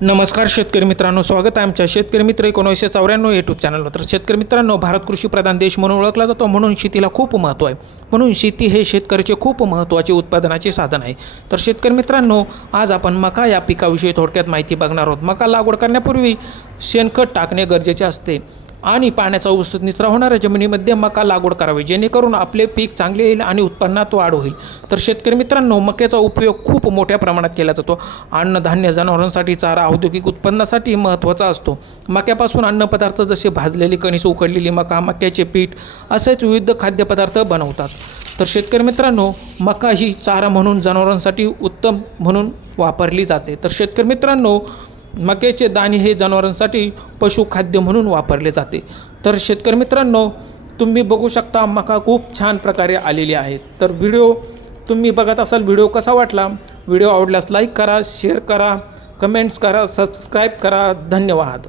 नमस्कार शेतकरी मित्रांनो, स्वागत आहे आमच्या शेतकरी मित्र 1994 यूट्यूब चॅनलवर। तर शेतकरी मित्रांनो, भारत कृषी प्रधान देश म्हणून ओळखला जातो, म्हणून शेतीला खूप महत्त्व आहे। म्हणून शेती हे शेतकऱ्याचे खूप महत्त्वाचे उत्पादनाचे साधन आहे। तर शेतकरी मित्रांनो, आज आपण मका या पिकाविषयी थोडक्यात माहिती बघणार आहोत। मका लागवड करण्यापूर्वी शेणखत टाकणे गरजेचे असते आणि पाण्याचा व्यवस्थित निचरा होणाऱ्या जमिनीमध्ये मका लागवड करावी, जेणेकरून आपले पीक चांगले येईल आणि उत्पन्नात वाढ होईल। तर शेतकरी मित्रांनो, मक्याचा उपयोग खूप मोठ्या प्रमाणात केला जातो। अन्नधान्य, जनावरांसाठी चारा, औद्योगिक उत्पन्नासाठी महत्त्वाचा असतो। मक्यापासून अन्नपदार्थ जसे भाजलेली कणीस, उकडलेली मका, मक्याचे पीठ असेच विविध खाद्यपदार्थ बनवतात। तर शेतकरी मित्रांनो, मका ही चारा म्हणून जनावरांसाठी उत्तम म्हणून वापरली जाते। तर शेतकरी मित्रांनो, मक्याचे दाणे हे जनावरांसाठी पशुखाद्य म्हणून वापरले जाते। तर शेतकरी मित्रांनो, तुम्ही बघू शकता मका खूप छान प्रकारे आलेली आहे। तर व्हिडिओ तुम्ही बघत असाल, व्हिडिओ कसा वाटला? व्हिडिओ आवडल्यास लाईक करा, शेअर करा, कमेंट्स करा, सबस्क्राईब करा। धन्यवाद।